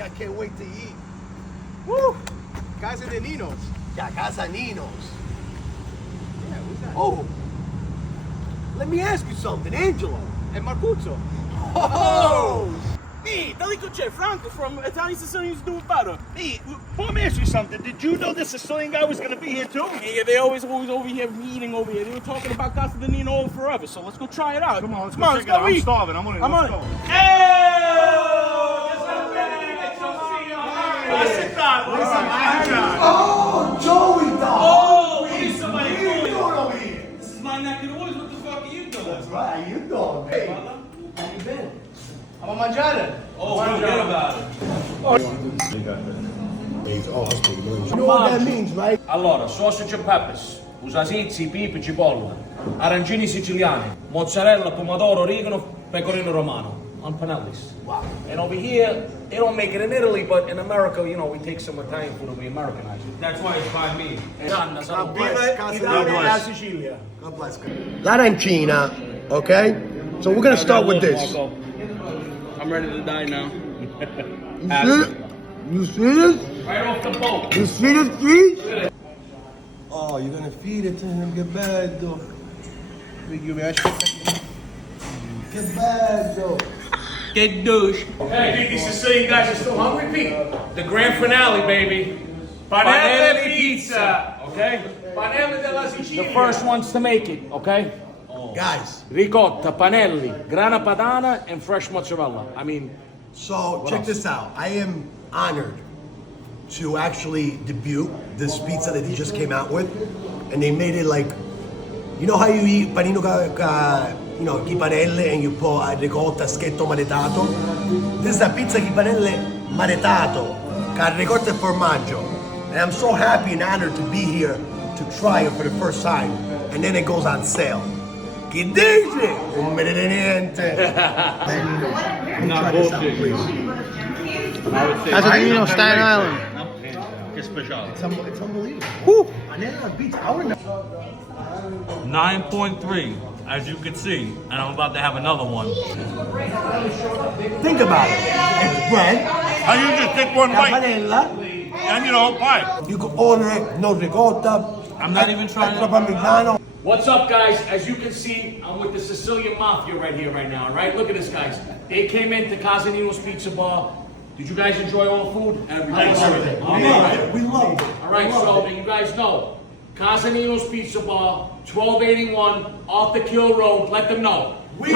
I can't wait to eat. Woo! Casa Nino's. Yeah, Casa Nino's. Yeah, who's that? Oh, let me ask you something, Angelo. And Marcuzzo. Oh! Hey, Delicace, Franco from Italian Sicilians Do It Better. Hey, let me ask you something. Did you know the Sicilian guy was going to be here too? Yeah, they always over here eating over here. They were talking about Casa Nino forever, so let's go try it out. Come on, let's go check it out. I'm starving. I'm on it. Let's go. Oh, Joey, dog! Oh, here's somebody. What are you doing over here? This is my neck of the woods. What the fuck are you doing? That's right, how you doing, baby? How you been? I'm a mangiare. Oh, forget about it. You know what that means, right? Allora, sausage and peppers, usasizzi, pepe, cipolla, arancini siciliani, mozzarella, pomodoro, origano, pecorino romano, on panellis. Wow. And over here, they don't make it in Italy, but in America, you know, we take some Italian food and we Americanize it. That's why it's by me. God bless. Italia e Sicilia. God bless. L'arancina, okay? So we're gonna start with this. I'm ready to die now. You see this? Right off the boat. You see this cheese? Oh, you're gonna feed it to him. Che bello. Che bello. Get douche. Hey, think these Sicilian guys are still hungry, Pete? The grand finale, baby. Panelle pizza. Okay? Panelle della Sicilia. The first ones to make it, okay? Guys, Ricotta, panelli, grana padana, and fresh mozzarella. I mean, so check this out. I am honored to actually debut this pizza that he just came out with. And they made it like, you know how you eat panino, you know, chi panelle and you put ricotta, schietto maretato? This is a pizza chi panelle maretato, con ricotta e formaggio. And I'm so happy and honored to be here to try it for the first time. And then it goes on sale. Che dici? Non me ne niente. Not bullshit. Casa Nino, Staten Island. Che speciale. It's unbelievable. Woo! Banana on pizza. I wouldn't 9.3, as you can see, and I'm about to have another one. think about it. It's bread, I usually take one bite, panella. and you know, bye. You could order it, no ricotta. I'm not even trying extra to- parmigiano. what's up, guys? As you can see, I'm with the Sicilian Mafia right here, right now, all right? Look at this, guys. They came into Casa Nino's Pizza Bar. Did you guys enjoy all the food? Everything. All right. We loved it. All right, so you guys know, Casa Nino's Pizza Bar, 1281 off the Kill Road. Let them know. We